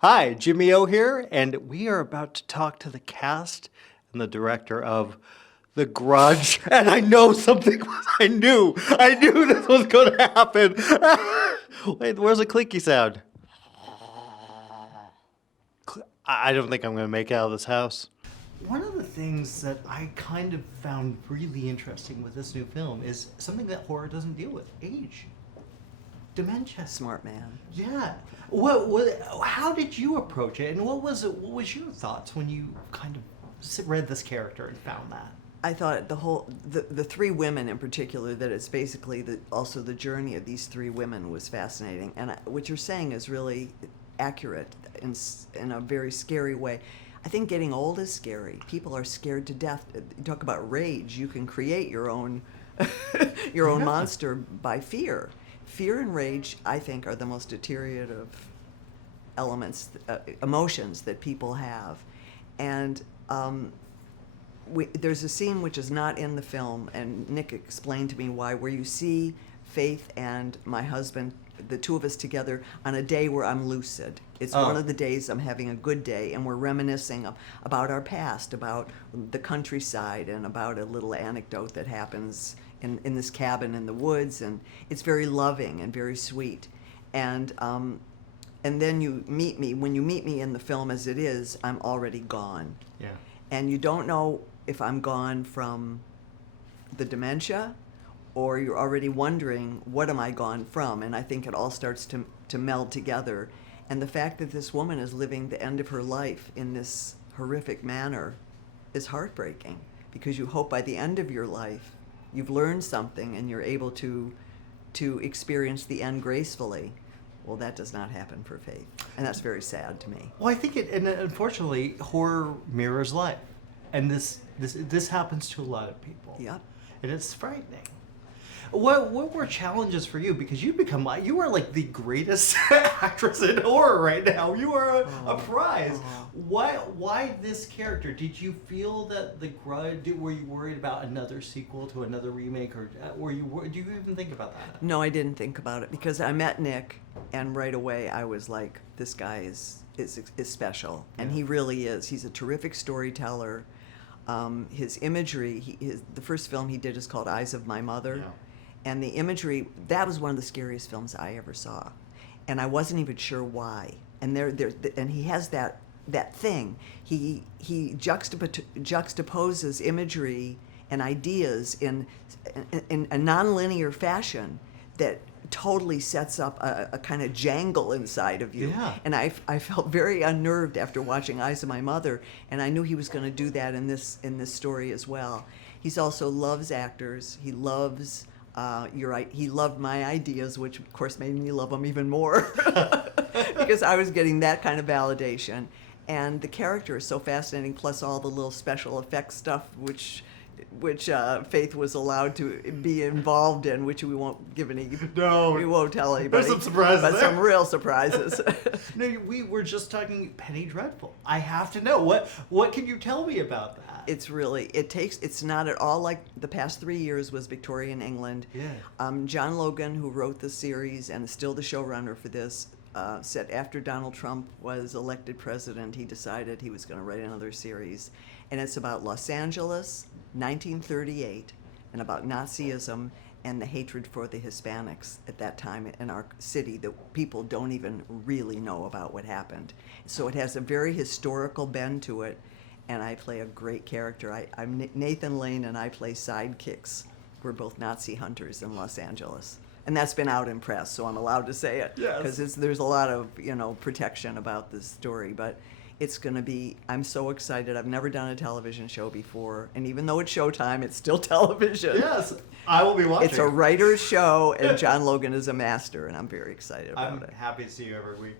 Hi, Jimmy O here, and we are about to talk to the cast and the director of The Grudge. And I know something I knew this was going to happen. Wait, where's the clicky sound? I don't think I'm going to make it out of this house. One of the things that I kind of found really interesting with this new film is something that horror doesn't deal with: age. Dementia. Smart man. Yeah. How did you approach it, and what was your thoughts when you kind of read this character and found that? I thought the three women in particular, that it's basically also the journey of these three women was fascinating. And what you're saying is really accurate in a very scary way. I think getting old is scary. People are scared to death. You talk about rage. You can create your own monster by fear. Fear and rage, I think, are the most deteriorative elements, emotions that people have. And there's a scene which is not in the film, and Nick explained to me why, where you see Faith and my husband, the two of us together, on a day where I'm lucid. It's one of the days I'm having a good day, and we're reminiscing about our past, about the countryside, and about a little anecdote that happens in this cabin in the woods, and it's very loving and very sweet. And then you meet me. When you meet me in the film as it is, I'm already gone. Yeah. And you don't know if I'm gone from the dementia, or you're already wondering, what am I gone from? And I think it all starts to meld together. And the fact that this woman is living the end of her life in this horrific manner is heartbreaking, because you hope by the end of your life you've learned something and you're able to experience the end gracefully. Well, that does not happen for Faith, and that's very sad to me. Well, I think and unfortunately, horror mirrors life, and this happens to a lot of people. Yep. And it's frightening. What were challenges for you? Because you are like the greatest actress in horror right now. You are a prize. Why this character? Did you feel that The Grudge? Were you worried about another sequel to another remake, or do you even think about that? No, I didn't think about it, because I met Nick, and right away I was like, this guy is special, and he really is. He's a terrific storyteller. His imagery, the first film he did is called Eyes of My Mother. Yeah. And the imagery, that was one of the scariest films I ever saw. And I wasn't even sure why. And and he has that thing. He juxtaposes imagery and ideas in a nonlinear fashion that totally sets up a kind of jangle inside of you. Yeah. And I felt very unnerved after watching Eyes of My Mother, and I knew he was going to do that in this story as well. He's also loves actors. He loves he loved my ideas, which of course made me love him even more, because I was getting that kind of validation. And the character is so fascinating, plus all the little special effects stuff which Faith was allowed to be involved in, which we won't give any. No, we won't tell anybody. There's some surprises, but some real surprises. No, we were just talking Penny Dreadful. I have to know what can you tell me about that? It's not at all like the past 3 years was Victorian England. Yeah. John Logan, who wrote the series and is still the showrunner for this, said after Donald Trump was elected president, he decided he was going to write another series. And it's about Los Angeles, 1938, and about Nazism and the hatred for the Hispanics at that time in our city that people don't even really know about what happened. So it has a very historical bend to it, and I play a great character. I'm Nathan Lane, and I play sidekicks. We're both Nazi hunters in Los Angeles. And that's been out in press, so I'm allowed to say it. Yes. Because there's a lot of protection about this story, but it's going to be, I'm so excited. I've never done a television show before, and even though it's Showtime, it's still television. Yes, I will be watching. It's a writer's show, and John Logan is a master, and I'm very excited about it. I'm happy to see you every week.